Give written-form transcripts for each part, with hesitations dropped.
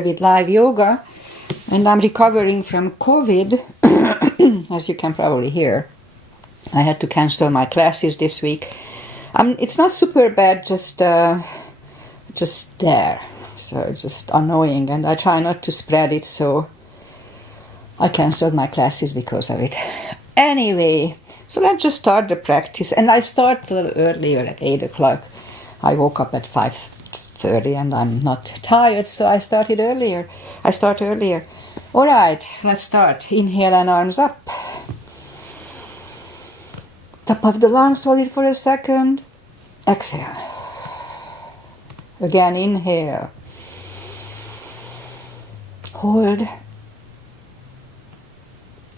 with live yoga, and I'm recovering from COVID. As you can probably hear, I had to cancel my classes this week. It's not super bad, just there, so it's just annoying, and I try not to spread it, so I canceled my classes because of it. Anyway, so let's just start the practice, and I start a little earlier at 8 o'clock. I woke up at 5:30 and I'm not tired, so I start earlier. All right, let's start. Inhale and arms up. Top of the lungs, hold it for a second. Exhale. Again, inhale. Hold.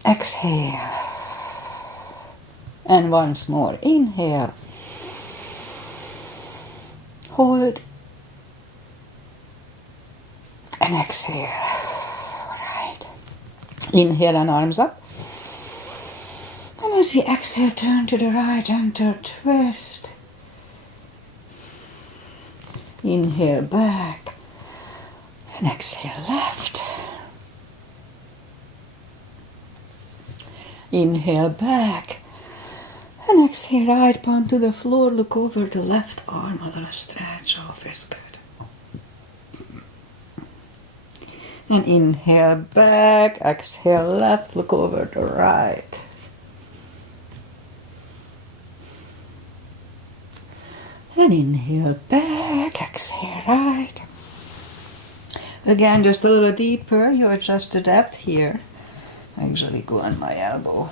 Exhale. And once more. Inhale. Hold. And exhale. All right. Inhale and arms up. And as we exhale, turn to the right, gentle twist. Inhale back. And exhale left. Inhale back. And exhale right palm to the floor. Look over the left arm. A little stretch off is good. And inhale back. Exhale left. Look over the right. And inhale back. Exhale right. Again, just a little deeper. You adjust the depth here. I usually go on my elbow.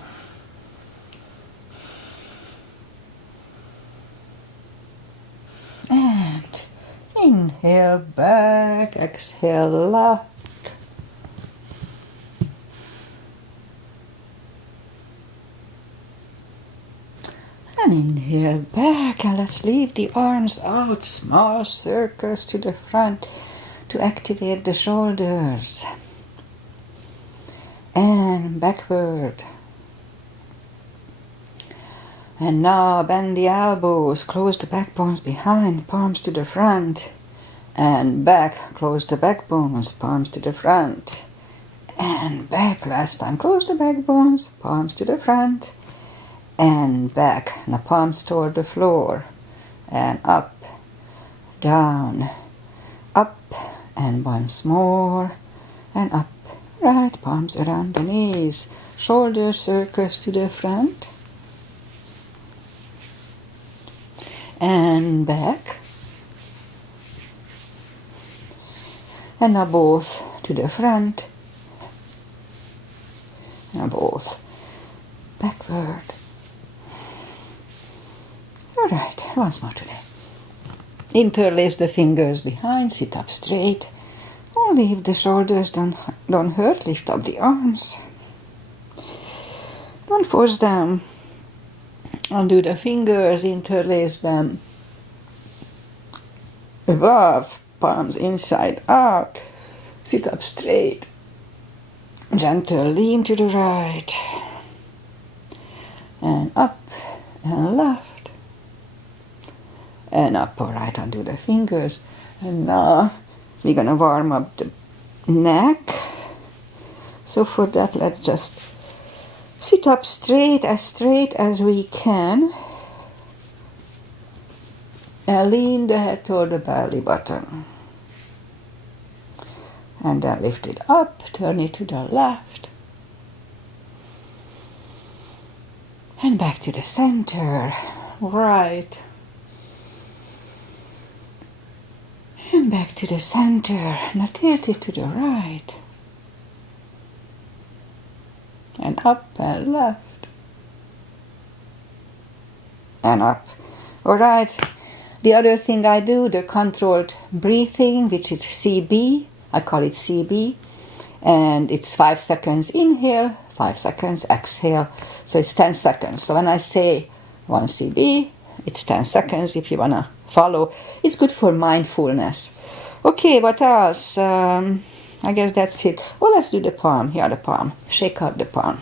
And inhale back, exhale left. And inhale back, and let's leave the arms out, small circles to the front to activate the shoulders. And backward. And now bend the elbows, close the backbones behind, palms to the front. And back, close the backbones, palms to the front. And back, last time, close the backbones, palms to the front. And back, now palms toward the floor. And up, down, up, and once more, and up. Right, palms around the knees, shoulder circles to the front. And back. And now both to the front. And both backward. All right, once more today. Interlace the fingers behind, sit up straight. Only if the shoulders don't hurt, lift up the arms. Don't force them. Undo the fingers, interlace them above, palms inside out. Sit up straight. Gentle lean to the right. And up and left. And up, all right, undo the fingers. And now we're going to warm up the neck. So for that, let's just sit up straight as we can. And lean the head toward the belly button. And then lift it up, turn it to the left. And back to the center, right. And back to the center, now tilt it to the right. And up and left. And up. All right. The other thing I do, the controlled breathing, which is CB. I call it CB. And it's 5 seconds inhale, 5 seconds exhale. So it's 10 seconds. So when I say 1 CB, it's 10 seconds if you want to follow. It's good for mindfulness. Okay, what else? I guess that's it. Well, let's do the palm. Here, the palm. Shake out the palm.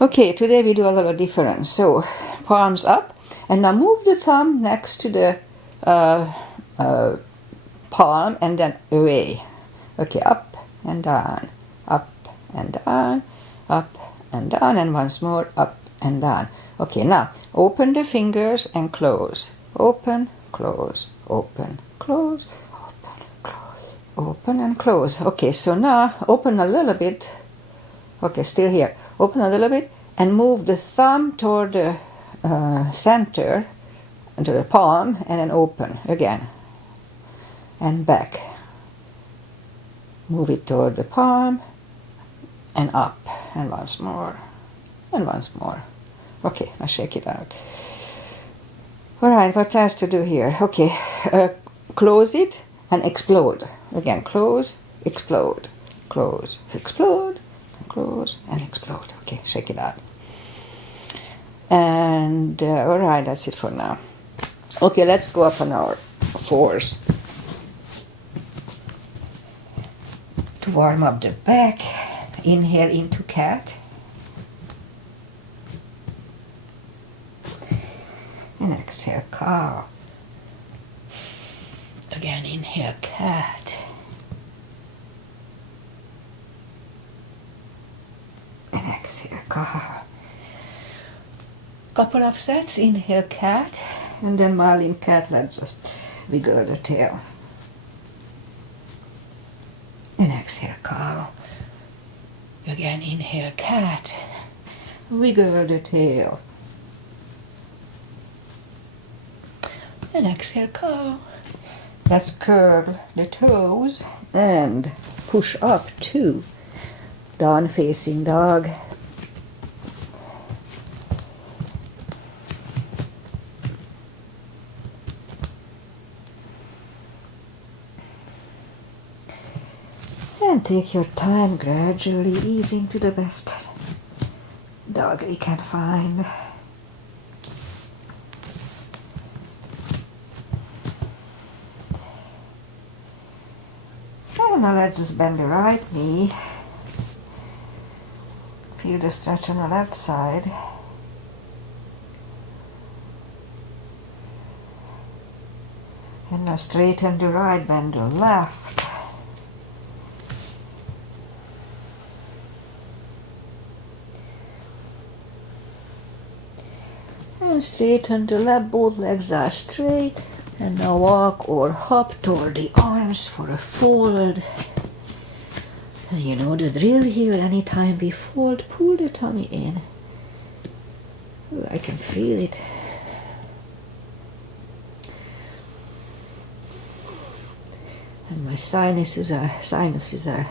Okay, today we do a little different. So, palms up. And now move the thumb next to the palm and then away. Okay, up and down, up and down, up and down, and once more up and down. Okay, now open the fingers and close. Open, close, open, close, open, close, open and close. Okay, so now open a little bit. Okay, still here. Open a little bit and move the thumb toward the center, into the palm, and then open again. And back. Move it toward the palm and up. And once more. And once more. Okay, now shake it out. Alright, what else to do here? Okay, close it and explode. Again, close, explode, close, explode, close, and explode. Okay, shake it out. And alright, that's it for now. Okay, let's go up on our fours. To warm up the back, inhale into cat. And exhale, cow. Again, inhale, cat. And exhale, cow. Couple of sets, inhale, cat. And then while in cat, let's just wiggle the tail. And exhale, cow. Again, inhale, cat. Wiggle the tail. And exhale, cow. Let's curl the toes and push up to down facing dog. And take your time, gradually easing to the best dog you can find. And now let's just bend the right knee. Feel the stretch on the left side. And now straighten the right, bend the left. And straighten the left, both legs are straight. And now walk or hop toward the arms for a fold. And you know the drill here, anytime we fold, pull the tummy in. Ooh, I can feel it. And my sinuses are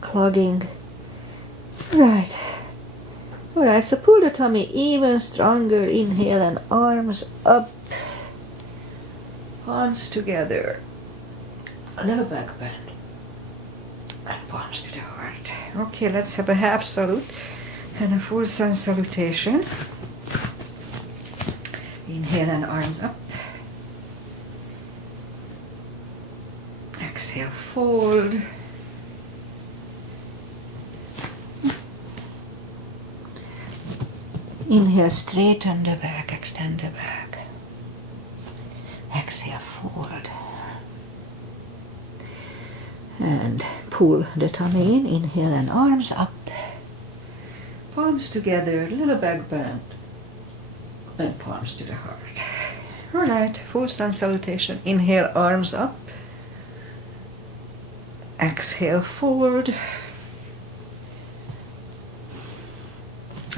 clogging. Right. Alright, so pull the tummy even stronger. Inhale and arms up. Palms together. A little back bend. And palms to the heart. Okay, let's have a half salute and a full sun salutation. Inhale and arms up. Exhale, fold. Inhale, straighten the back, extend the back. Exhale, fold. And pull the tummy in. Inhale and arms up. Palms together, little back bend. And palms to the heart. Alright, full sun salutation. Inhale, arms up. Exhale, forward.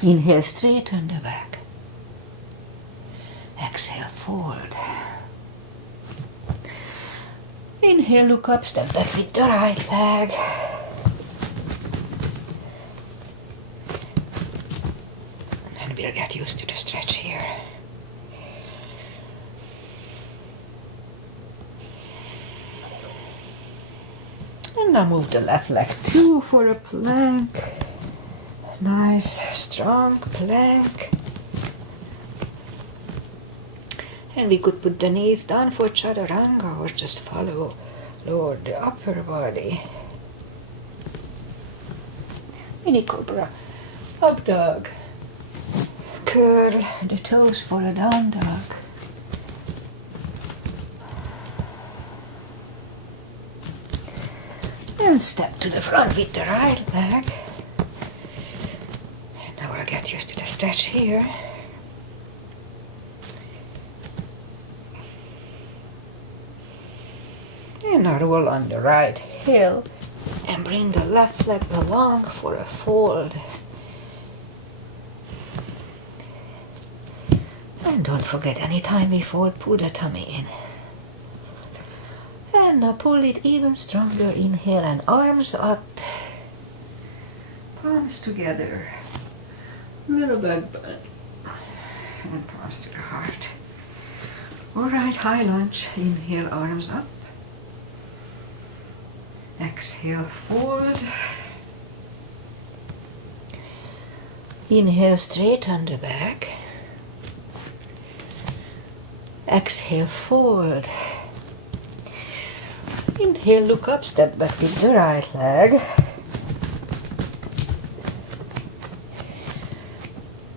Inhale, straighten the back. Exhale, forward. Inhale, look up, step back with the right leg. And we'll get used to the stretch here. And now move the left leg too for a plank. Nice, strong plank. And we could put the knees down for chaturanga or just follow, lower the upper body. Mini cobra, up dog. Curl the toes for a down dog. And step to the front with the right leg. And now I'll get used to the stretch here. And now roll on the right heel and bring the left leg along for a fold. And don't forget, anytime we fold, pull the tummy in. And now pull it even stronger. Inhale and arms up. Palms together. Middle back bend. And palms to the heart. Alright, high lunge. Inhale, arms up. Exhale, fold. Inhale, straighten the back. Exhale, fold. Inhale, look up, step back with the right leg.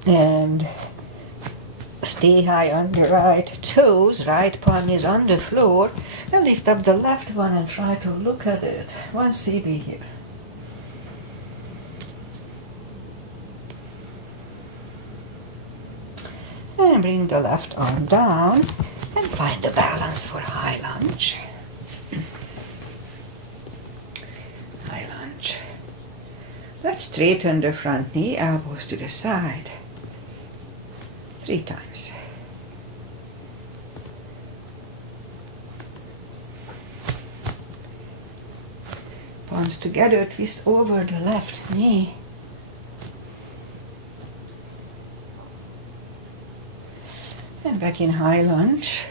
And stay high on the right toes. Right palm is on the floor. And lift up the left one and try to look at it. 1 CB here. And bring the left arm down and find the balance for high lunge. High lunge. Let's straighten the front knee, elbows to the side. 3 times. Palms together, twist over the left knee. And back in high lunge.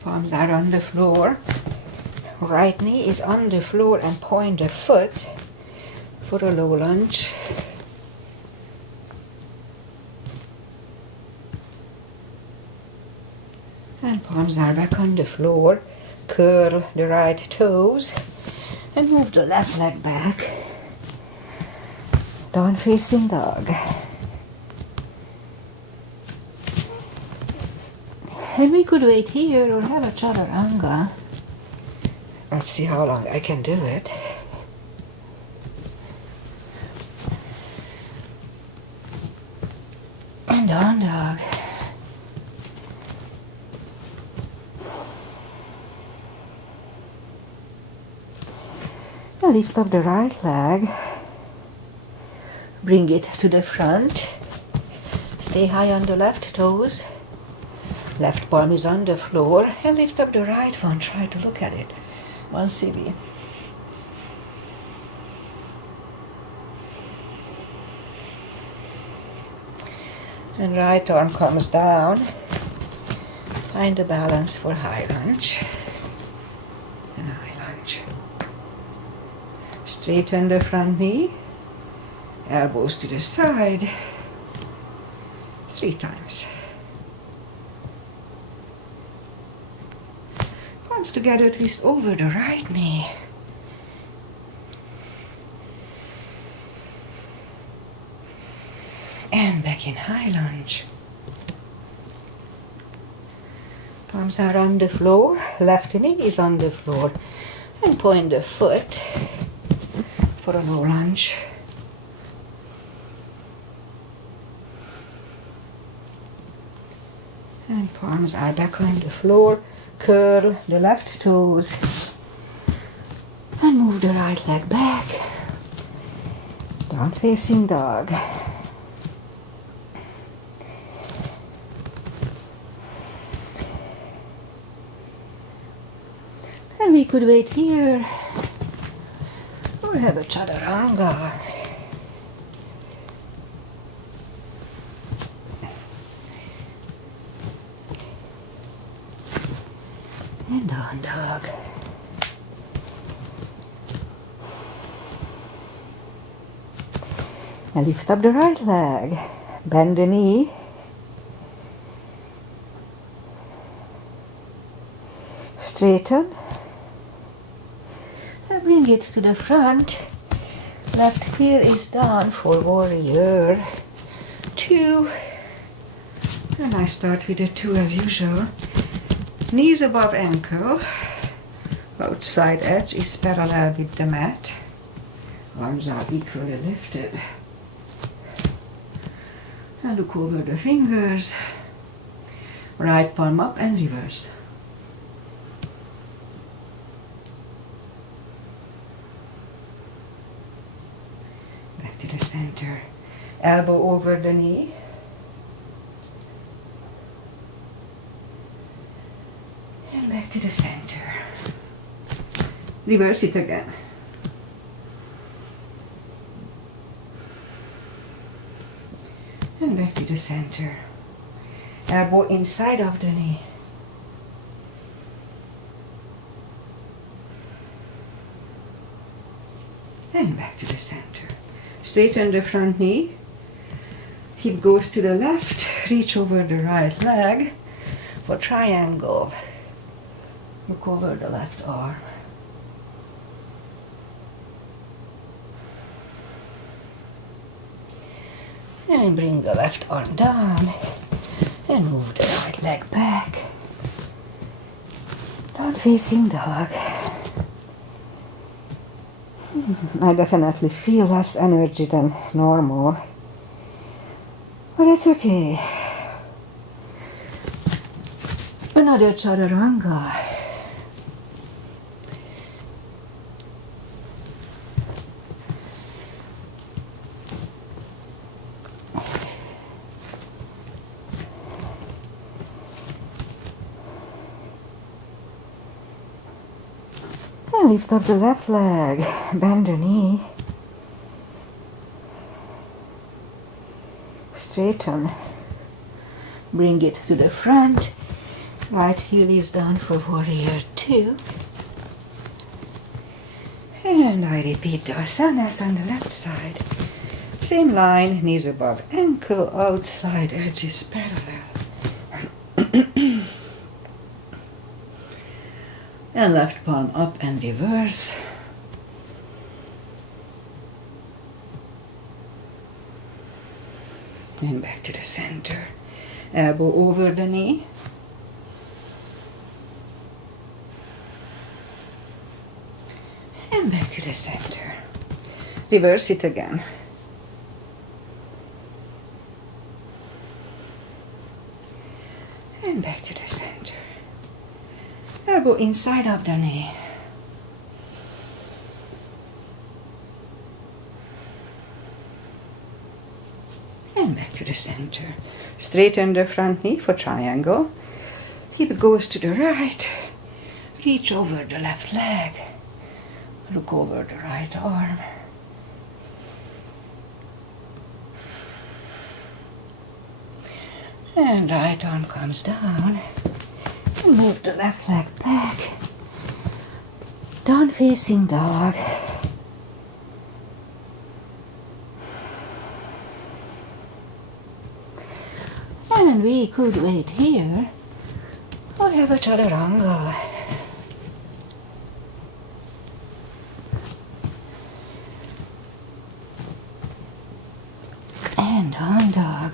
Palms are on the floor. Right knee is on the floor and point the foot for a low lunge. And palms are back on the floor. Curl the right toes and move the left leg back. Down facing dog. And we could wait here or have a chaturanga. Let's see how long I can do it. And down dog. Now lift up the right leg. Bring it to the front. Stay high on the left toes. Left palm is on the floor. And lift up the right one. Try to look at it. 1 CB. And right arm comes down. Find the balance for high lunge. And high lunge. Straighten the front knee. Elbows to the side. 3 times. Palms together, twist over the right knee. And back in high lunge. Palms are on the floor. Left knee is on the floor. And point the foot for a low lunge. And palms are back on the floor. Curl the left toes. And move the right leg back. Down facing dog. And we could wait here or have a chaturanga. And down dog. And lift up the right leg. Bend the knee. Straighten. And bring it to the front. Left heel is down for warrior 2. And I start with a 2 as usual. Knees above ankle. Outside edge is parallel with the mat. Arms are equally lifted. And look over the fingers. Right palm up and reverse. Back to the center. Elbow over the knee. And back to the center. Reverse it again. And back to the center. Elbow inside of the knee. And back to the center. Straighten the front knee. Hip goes to the left. Reach over the right leg for triangle. Look over the left arm. And bring the left arm down and move the right leg back. Down facing dog. I definitely feel less energy than normal, but it's okay. Another chaturanga. And lift up the left leg, bend the knee, straighten, bring it to the front, right heel is down for warrior 2. And I repeat the asanas on the left side. Same line, knees above ankle, outside edges parallel. And left palm up and reverse. And back to the center. Elbow over the knee. And back to the center. Reverse it again. And back to the center. Elbow inside of the knee. And back to the center. Straighten the front knee for triangle. Hip goes to the right. Reach over the left leg. Look over the right arm. And right arm comes down. And move the left leg back. Down facing dog. And we could wait here or have a chaturanga. And down dog.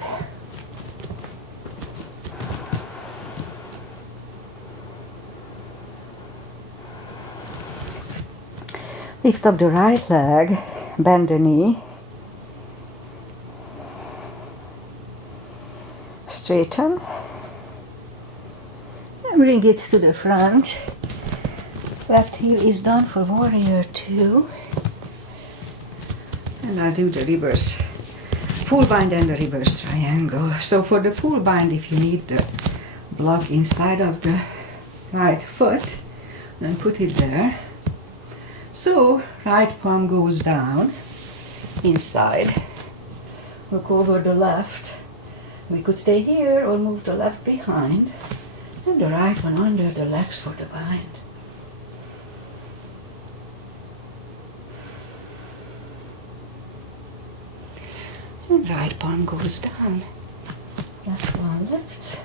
Lift up the right leg, bend the knee, straighten, and bring it to the front. Left heel is down for warrior 2. And I'll do the reverse full bind and the reverse triangle. So for the full bind, if you need the block inside of the right foot, then put it there. So, right palm goes down, inside, look over the left. We could stay here or move the left behind, and the right one under the legs for the bind. And right palm goes down, left one lifts,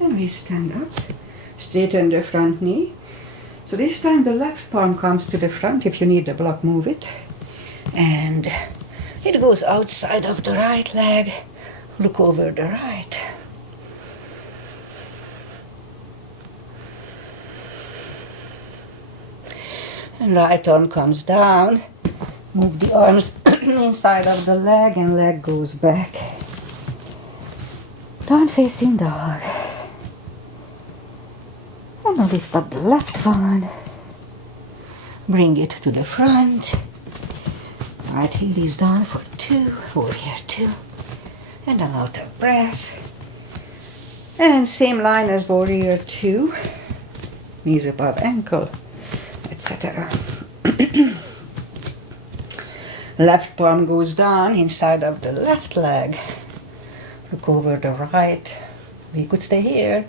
and we stand up, straighten the front knee. So this time the left palm comes to the front. If you need the block, move it. And it goes outside of the right leg. Look over the right. And right arm comes down. Move the arms inside of the leg and leg goes back. Down facing dog. And now lift up the left one. Bring it to the front. Right heel is down for 2, warrior 2. And an out of breath. And same line as warrior 2. Knees above ankle, etc. Left palm goes down inside of the left leg. Look over the right. We could stay here.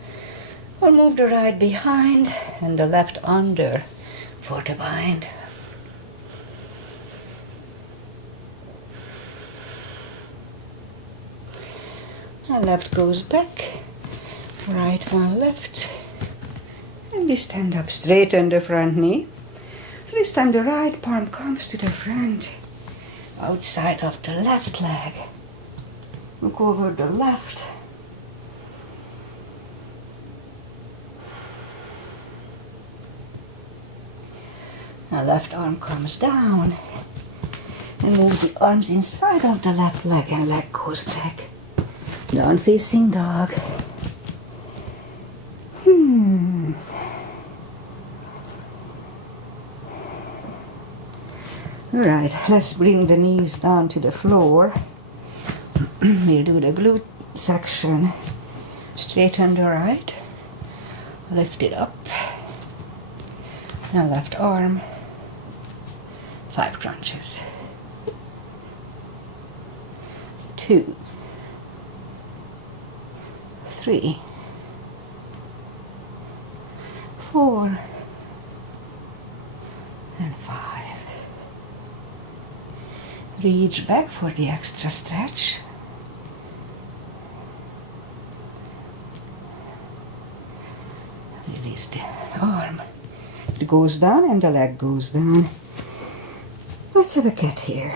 Or move the right behind and the left under for the bind. And left goes back. Right one lifts. And we stand up, straighten the front knee. So this time the right palm comes to the front. Outside of the left leg. Look over the left. Now left arm comes down. And move the arms inside of the left leg and leg goes back. Down facing dog. Alright, let's bring the knees down to the floor. We'll do the glute section. Straighten the right. Lift it up. Now left arm. 5 crunches. 2, 3, 4, and 5. Reach back for the extra stretch. Release the arm. It goes down and the leg goes down. Let's have a cat here.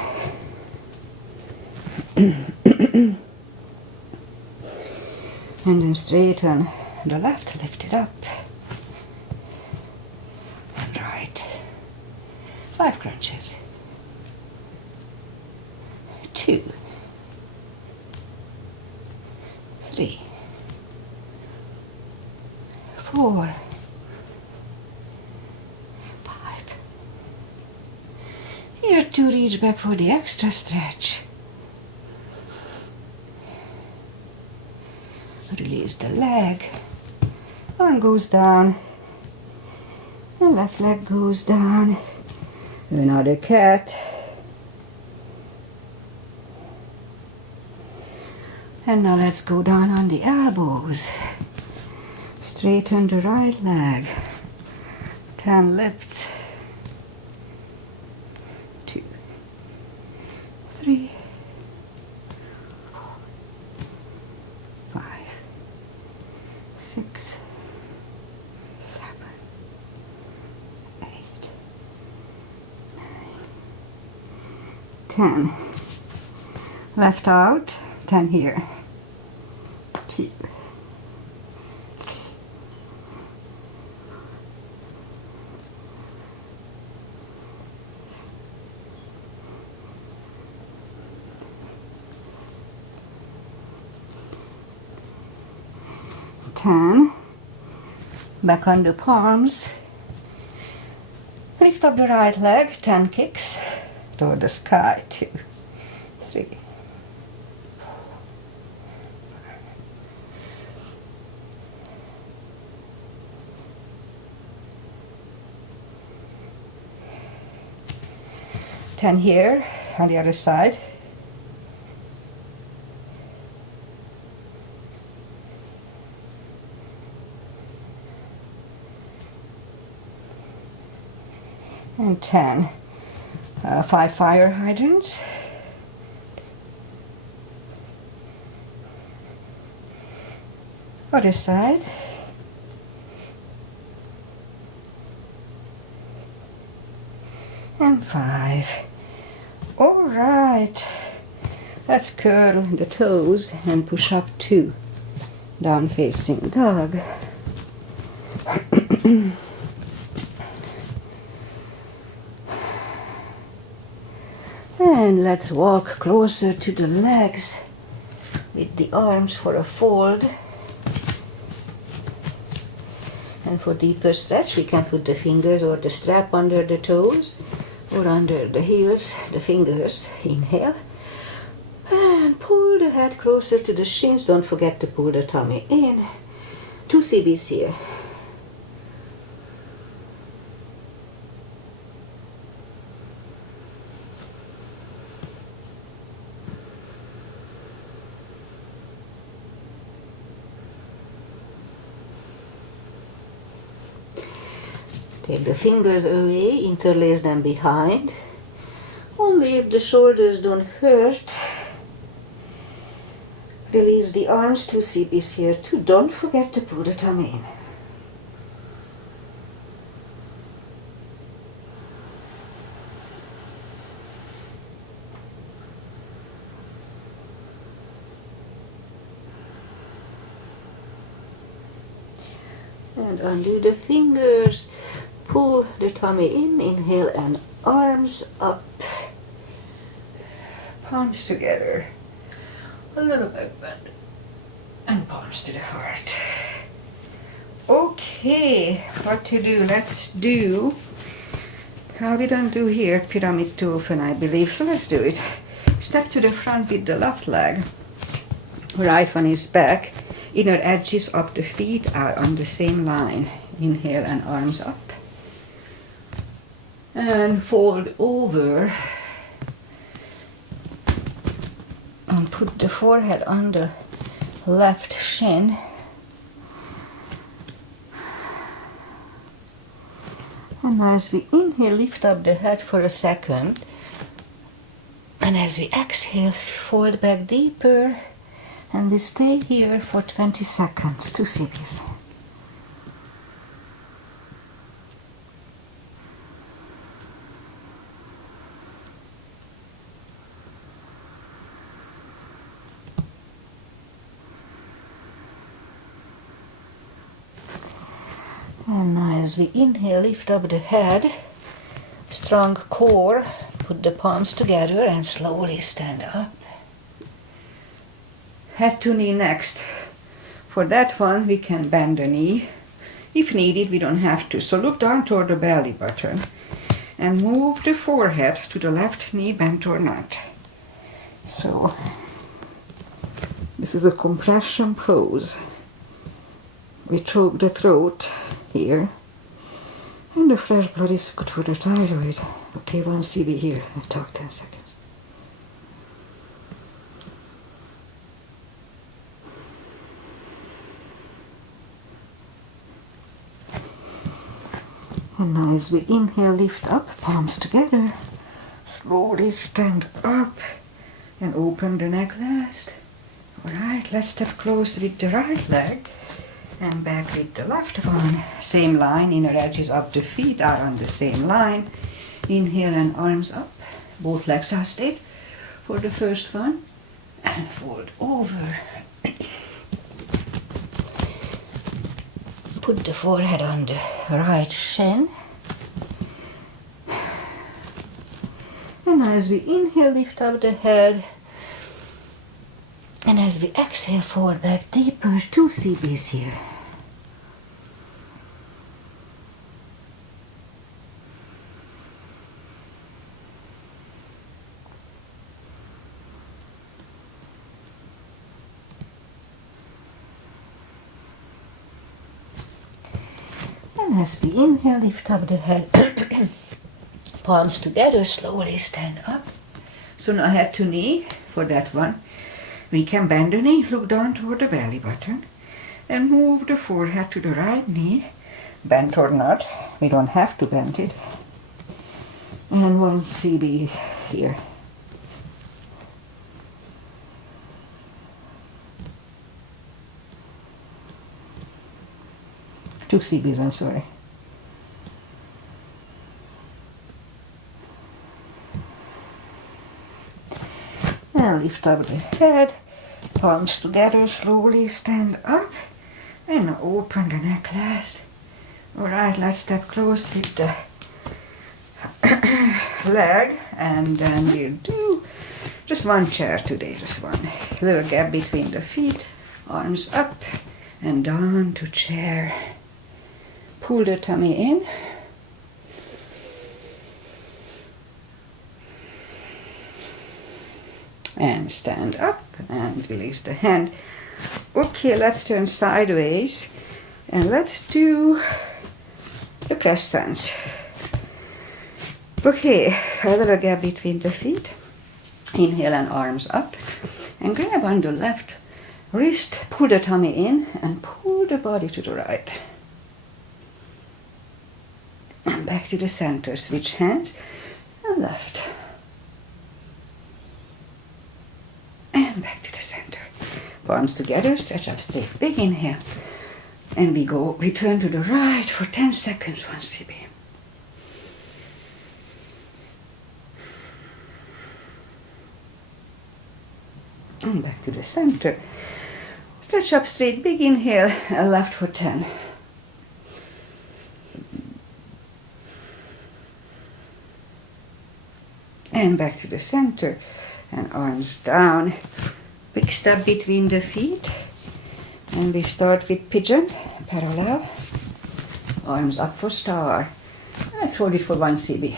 And then straighten the left, lift it up. And right. 5 crunches. 2, 3, 4, 5. Here to reach back for the extra stretch. Release the leg. Arm goes down. And left leg goes down. Another cat. And now let's go down on the elbows. Straighten the right leg. 10 lifts. 2, 3, 4, 5, 6, 7, 8, 9, 10. Left out. 10 here. 2, 3, 10. Back on the palms. Lift up the right leg. 10 kicks toward the sky. 2, 3. 10 here on the other side. And 10. 5 fire hydrants. Other side. And 5. All right. Let's curl the toes and push up 2. Down facing dog. And let's walk closer to the legs with the arms for a fold. And for deeper stretch, we can put the fingers or the strap under the toes or under the heels, the fingers. Inhale. And pull the head closer to the shins. Don't forget to pull the tummy in. 2 CBs here. Take the fingers away, interlace them behind. Only if the shoulders don't hurt. Release the arms, 2 CBs here too. Don't forget to pull the tummy in. And undo the fingers. Pull the tummy in, inhale, and arms up. Palms together. A little back bend. And palms to the heart. Okay, what to do? Let's do, we don't do here pyramid too often, I believe, so let's do it. Step to the front with the left leg. Right one is back. Inner edges of the feet are on the same line. Inhale and arms up. And fold over and put the forehead on the left shin. And as we inhale, lift up the head for a second. And as we exhale, fold back deeper. And we stay here for 20 seconds, 2 CBs. And now as we inhale, lift up the head, strong core, put the palms together and slowly stand up. Head to knee next. For that one, we can bend the knee. If needed, we don't have to. So look down toward the belly button and move the forehead to the left knee, bent or not. So this is a compression pose. We choke the throat here. And the fresh blood is good for the thyroid. Okay, 1 CB here. I'll talk 10 seconds. And now as we inhale, lift up, palms together. Slowly stand up and open the neck last. Alright, let's step close with the right leg and back with the left one. Same line, inner edges of the feet are on the same line. Inhale and arms up. Both legs are straight for the first one. And fold over. Put the forehead on the right shin. And as we inhale, lift up the head. And as we exhale, fold back deeper, 2 CBs here. And as we inhale, lift up the head, palms together, slowly stand up. So now head to knee for that one. We can bend the knee, look down toward the belly button, and move the forehead to the right knee, bent or not. We don't have to bend it. And 1 CB here. Two CBs, I'm sorry. And lift up the head, palms together, slowly stand up, and open the neck last. Alright, let's step close with the leg, and then we'll do Just one chair today, just one. Little gap between the feet, arms up and down to chair. Pull the tummy in. And stand up and release the hand. Okay, let's turn sideways and let's do the crescent. Okay, a little gap between the feet. Inhale and arms up. And grab on the left wrist, pull the tummy in and pull the body to the right. And back to the center. Switch hands and left. And back to the center. Palms together, stretch up straight. Big inhale. And we go, return to the right for 10 seconds, 1 CB. And back to the center. Stretch up straight, big inhale, and left for 10. And back to the center, and arms down. Quick step between the feet. And we start with pigeon, parallel. Arms up for star. Let's hold it for 1 CB.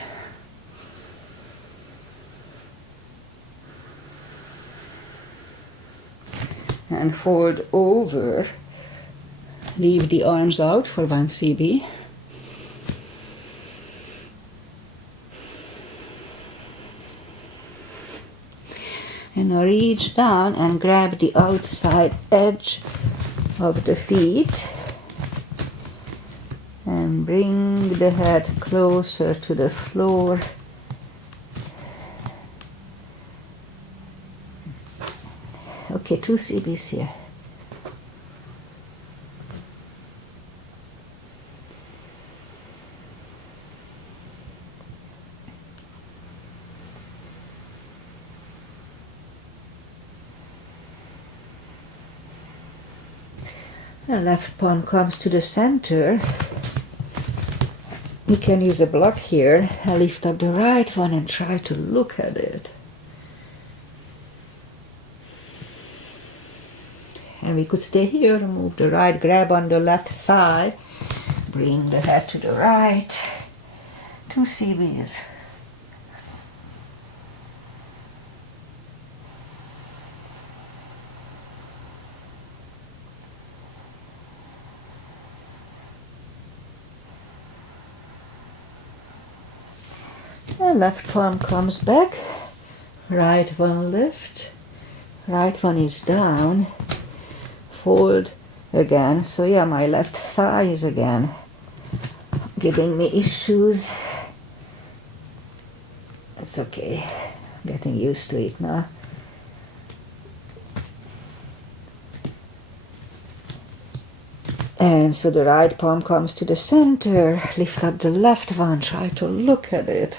And fold over. Leave the arms out for 1 CB. And now reach down and grab the outside edge of the feet. And bring the head closer to the floor. Okay, 2 CBs here. The left palm comes to the center. We can use a block here. I lift up the right one and try to look at it. And we could stay here, move the right, grab on the left thigh, bring the head to the right, 2 CBs. The left palm comes back, right one lifts, right one is down. Fold again. So yeah, my left thigh is again giving me issues. It's okay. Getting used to it now. And so the right palm comes to the center. Lift up the left one. Try to look at it.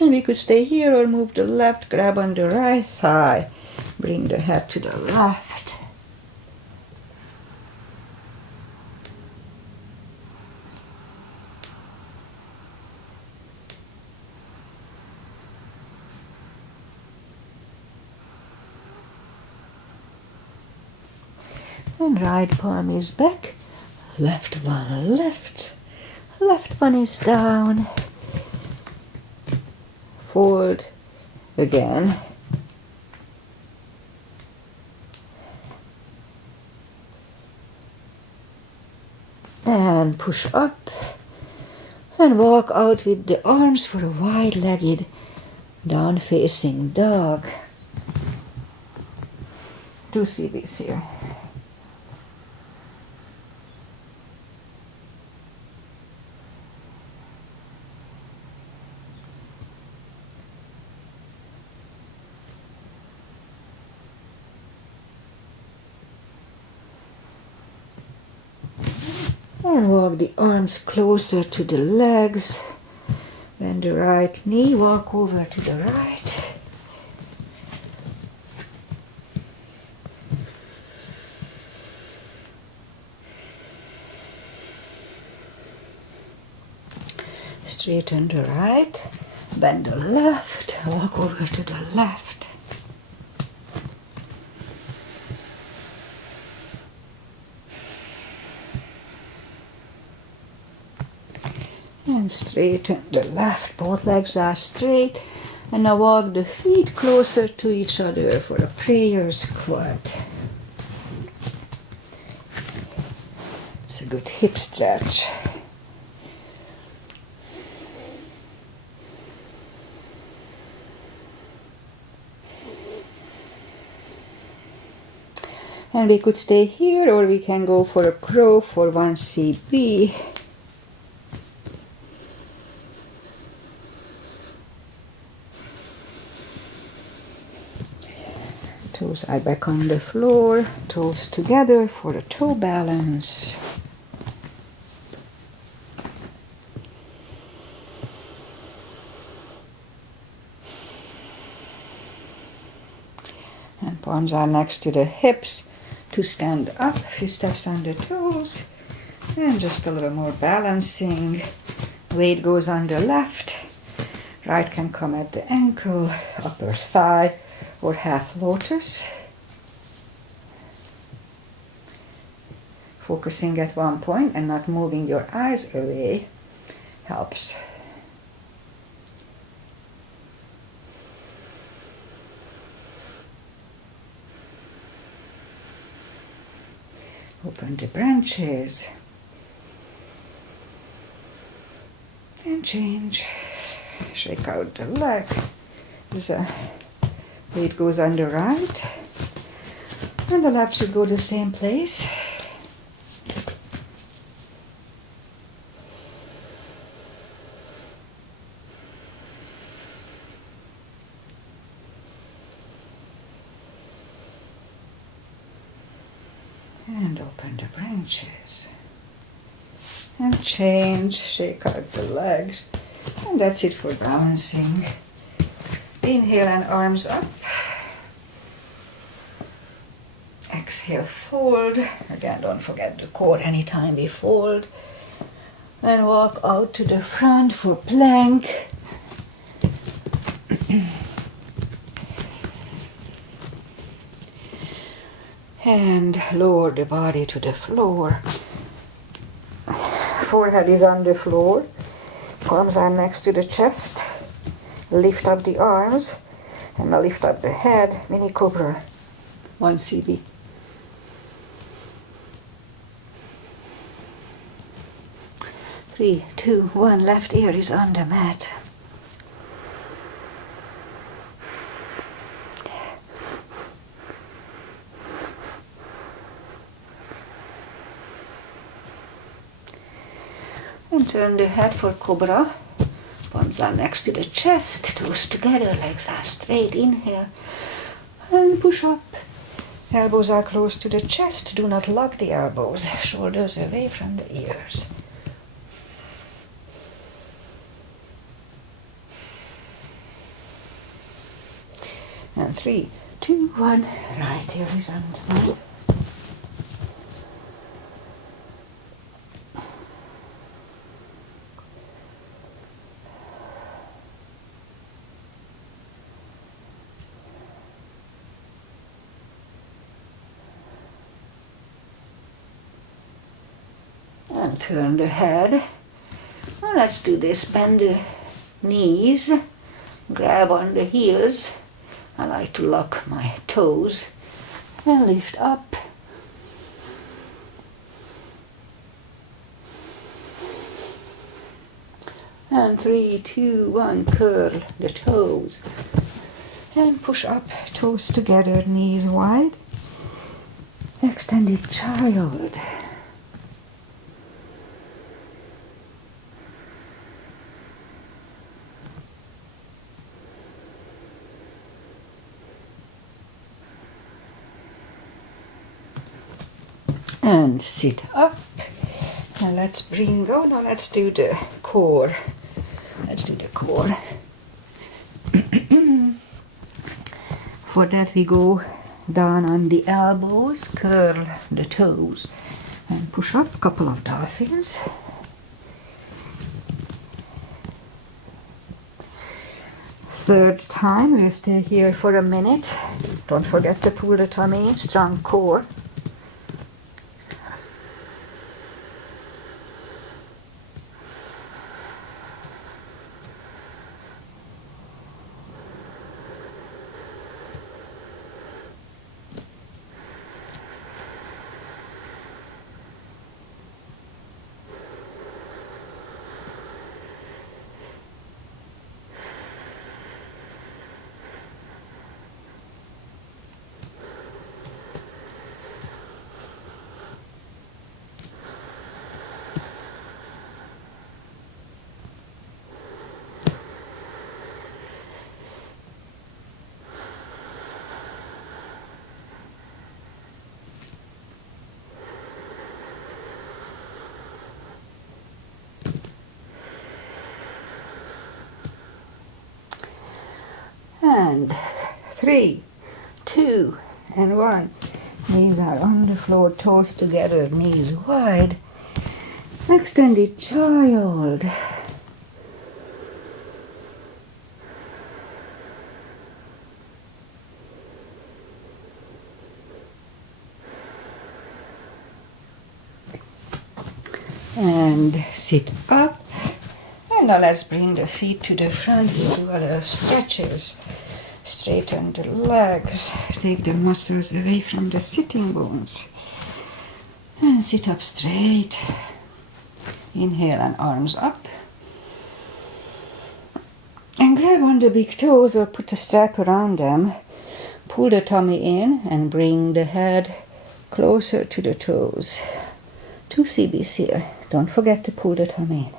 And we could stay here or move the left, grab on the right thigh, bring the head to the left. And right palm is back, left one left, left one is down. Fold again. And push up. And walk out with the arms for a wide-legged down-facing dog. 2 CBs here. And walk the arms closer to the legs. Bend the right knee, walk over to the right. straighten the right, bend the left, walk over to the left. And straighten the left, both legs are straight. And now walk the feet closer to each other for a prayer squat. It's a good hip stretch. And we could stay here, or we can go for a crow for 1CB. Toes are back on the floor, toes together for a toe balance. And palms are next to the hips to stand up, few steps on the toes. And just a little more balancing. Weight goes on the left, right can come at the ankle, upper thigh, or half lotus. Focusing at one point and not moving your eyes away helps. Open the branches and change. Shake out the leg. Weight goes on the right, and the left should go the same place. And open the branches. And change, shake out the legs. And that's it for balancing. Inhale and arms up. Exhale, fold. Again, don't forget the core anytime we fold. And walk out to the front for plank. And lower the body to the floor. Forehead is on the floor. Arms are next to the chest. Lift up the arms. And now lift up the head. Mini cobra. 1CB. Three, two, one. Left ear is on the mat. And turn the head for cobra. Palms are next to the chest, toes together, legs are straight. Inhale and push up. Elbows are close to the chest. Do not lock the elbows. Shoulders away from the ears. And 3, 2, 1. Right ear is on the mat. And turn the head. Now let's do this. Bend the knees. Grab on the heels. I like to lock my toes. And lift up. And 3, 2, 1. Curl the toes. And push up. Toes together. Knees wide. Extended child. And sit up. Now let's now let's do the core. Let's do the core. For that we go down on the elbows, curl the toes, and push up. A couple of dolphins. third time. We'll stay here for a minute. Don't forget to pull the tummy in, strong core. And 3, 2, and 1. Knees are on the floor, toes together, knees wide. Extended child. And sit up. And now let's bring the feet to the front. We'll do a little stretches. Straighten the legs. Take the muscles away from the sitting bones. And sit up straight. Inhale and arms up. And grab on the big toes or put a strap around them. Pull the tummy in and bring the head closer to the toes. 2 CBs here. Don't forget to pull the tummy in.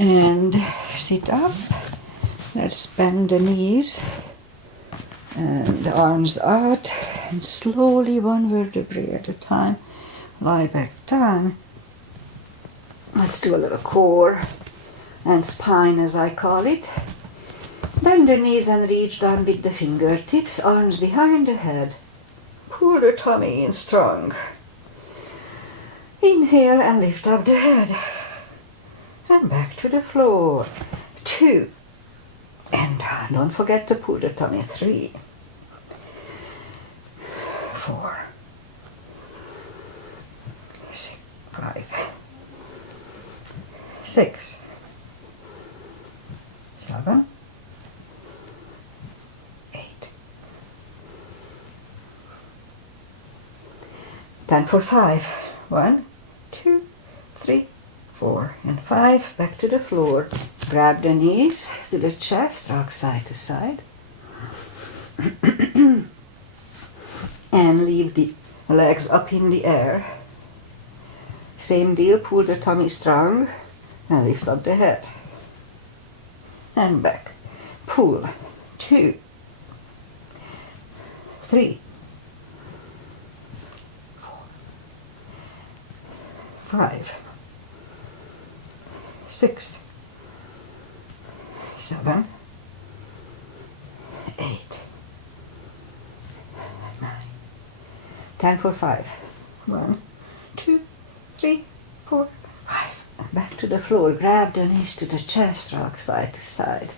And sit up. Let's bend the knees and the arms out, and slowly, one vertebrae at a time, lie back down. Let's do a little core and spine, as I call it. Bend the knees and reach down with the fingertips, arms behind the head. Pull the tummy in strong. Inhale and lift up the head. And back to the floor. 2. And down. Don't forget to pull the tummy. 3. 4. 5. 6. 7. 8. 10 for 5. 1, 2, 3, 4, and 5. Back to the floor. Grab the knees to the chest, rock side to side. And leave the legs up in the air. Same deal, pull the tummy strong and lift up the head. And back. Pull. 2, 3, 4, 5, 6, 7, 8, 9, 10 for 5. 1, 2, 3, 4, 5. And back to the floor. Grab the knees to the chest, rock side to side.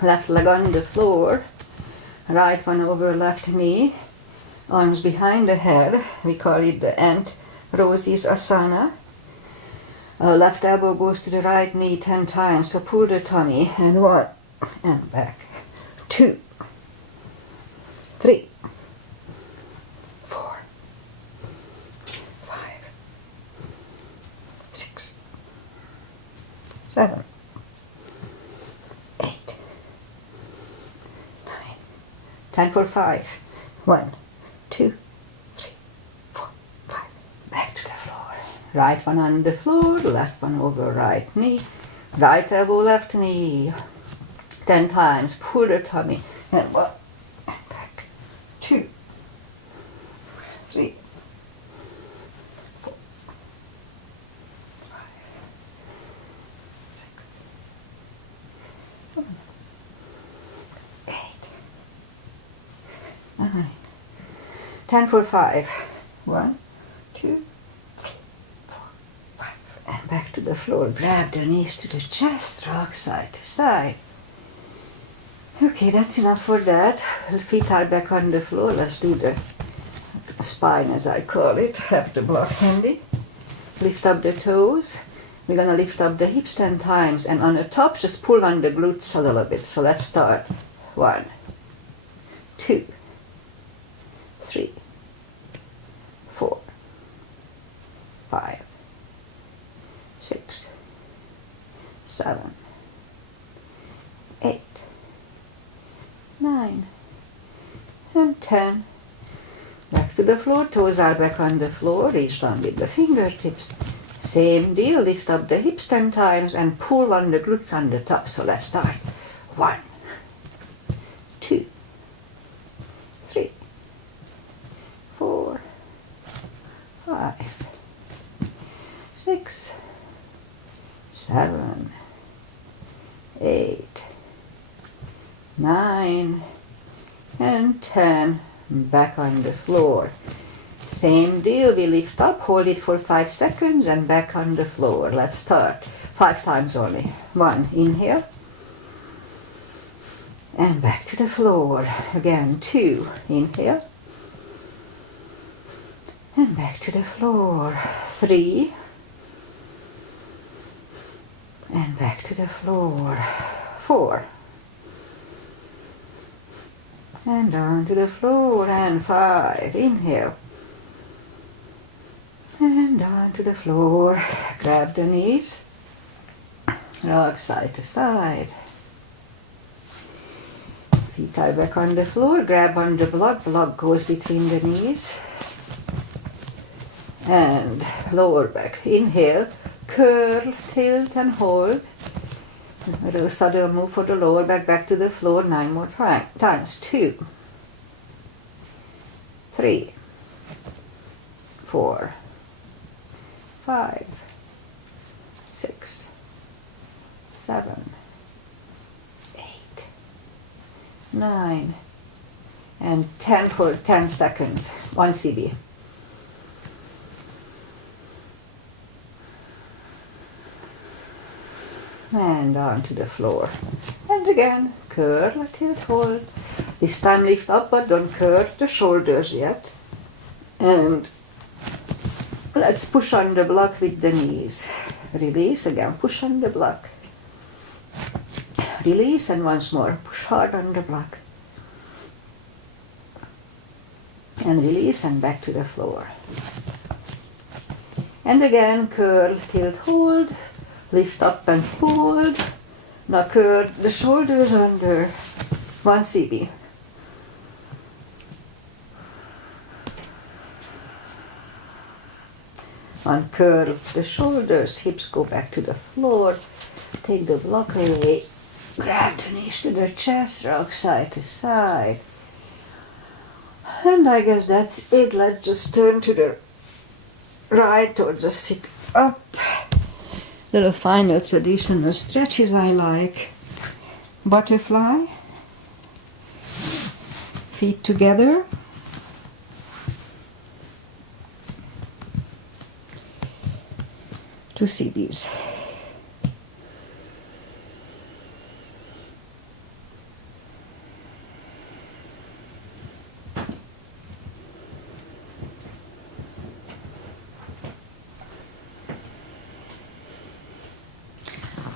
Left leg on the floor, right one over left knee, arms behind the head. We call it the Aunt Rosie's Asana. Left elbow goes to the right knee 10 times, so pull the tummy, and 1, and back. 2, 3, 4, 5, 6, 7, 8, 9, 10 for 5. 1, 2, 3, 4, 5. Back to the floor. Right one on the floor, left one over right knee. Right elbow, left knee. 10 times. Pull the tummy. And 1, and back. 2, 3, 4, 5, 9. 10 for 5. 1, 2, 3, 4, 5. And back to the floor. Grab the knees to the chest, rock side to side. Okay, that's enough for that. Feet are back on the floor. Let's do the spine, as I call it. Have the block handy. Lift up the toes. We're gonna lift up the hips 10 times, and on the top just pull on the glutes a little bit. So let's start. 1, 2, 3, 4, 5, 6, 7, 8, 9, and 10. Back to the floor, toes are back on the floor, reach down with the fingertips. Same deal, lift up the hips 10 times and pull on the glutes on the top. So let's start. 1, 2, 3, 4, 5, 6, 7, 8, 9, and 10. Back on the floor. Same deal, we lift up, hold it for 5 seconds and back on the floor. Let's start. 5 times only. 1, inhale. And back to the floor. Again, 2, inhale. And back to the floor. 3. And back to the floor. 4. And down to the floor, and 5, inhale. And down to the floor, grab the knees, rock side to side. Feet are back on the floor, grab on the block goes between the knees. And lower back, inhale, curl, tilt and hold. A little subtle move for the lower back, back to the floor 9 more times. 2, 3, 4, 5, 6, 7, 8, 9, and 10 for 10 seconds. 1 CB. And on to the floor. And again, curl, tilt, hold. This time lift up, but don't curl the shoulders yet. And let's push on the block with the knees. Release again, push on the block. Release, and once more, push hard on the block. And release, and back to the floor. And again, curl, tilt, hold. Lift up and hold. Now curl the shoulders under. 1 CB. Uncurl the shoulders, hips go back to the floor. Take the block away. Grab the knees to the chest, rock side to side. And I guess that's it. Let's just turn to the right or just sit up. Little final traditional stretches I like. Butterfly. Feet together. To see these.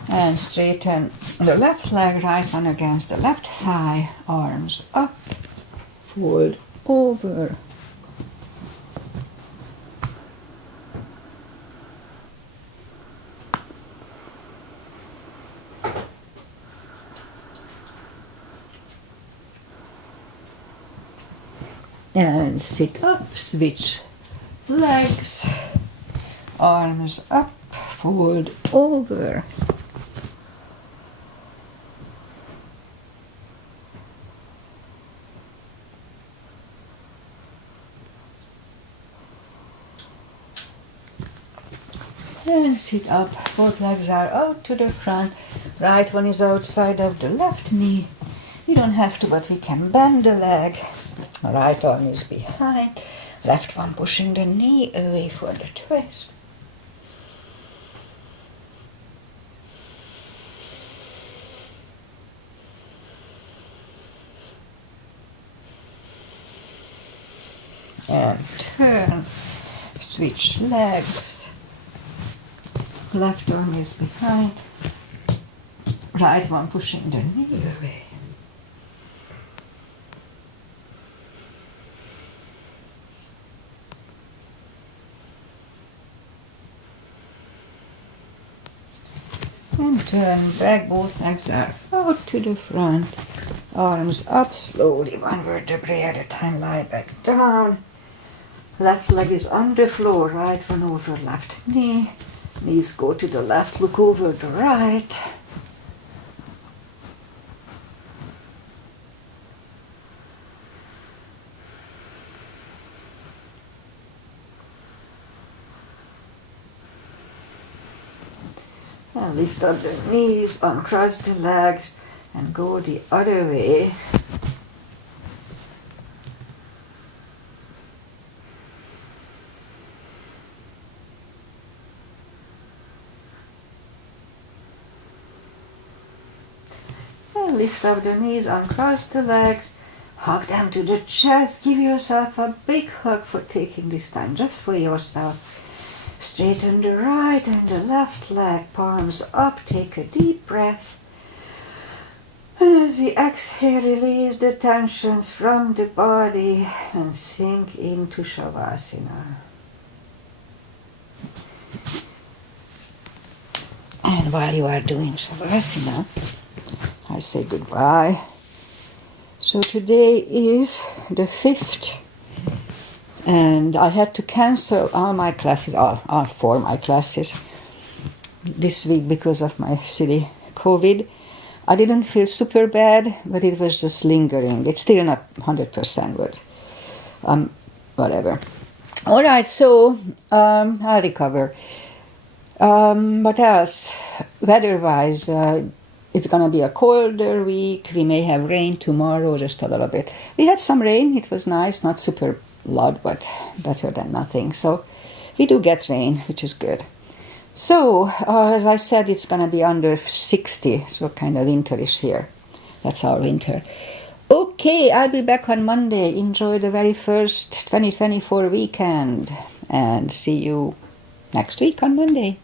And straighten the left leg, right one against the left thigh, arms up, fold over. And sit up, switch legs, arms up, fold over. And sit up, both legs are out to the front, right one is outside of the left knee. You don't have to, but we can bend the leg. Right arm is behind. Left one pushing the knee away for the twist. And turn. Switch legs. Left arm is behind. Right one pushing the knee away. And turn back, both legs are out to the front. Arms up slowly, one vertebrae at a time, lie back down. Left leg is on the floor, right one over left knee. Knees go to the left, look over the right. And lift up the knees, uncross the legs, and go the other way. And lift up the knees, uncross the legs, hug them to the chest. Give yourself a big hug for taking this time just for yourself. Straighten the right and the left leg, palms up, take a deep breath. And as we exhale, release the tensions from the body and sink into Shavasana. And while you are doing Shavasana, I say goodbye. So today is the 5th. And I had to cancel all my classes, all 4 my classes this week because of my silly COVID. I didn't feel super bad, but it was just lingering. It's still not 100%, but whatever. All right, so I'll recover. What else? Weather-wise, it's going to be a colder week. We may have rain tomorrow, just a little bit. We had some rain. It was nice, not super lot, but better than nothing. So we do get rain, which is good. So as I said, it's gonna be under 60, so kind of winterish here. That's our winter. Okay, I'll be back on Monday. Enjoy the very first 2024 weekend, and see you next week on Monday.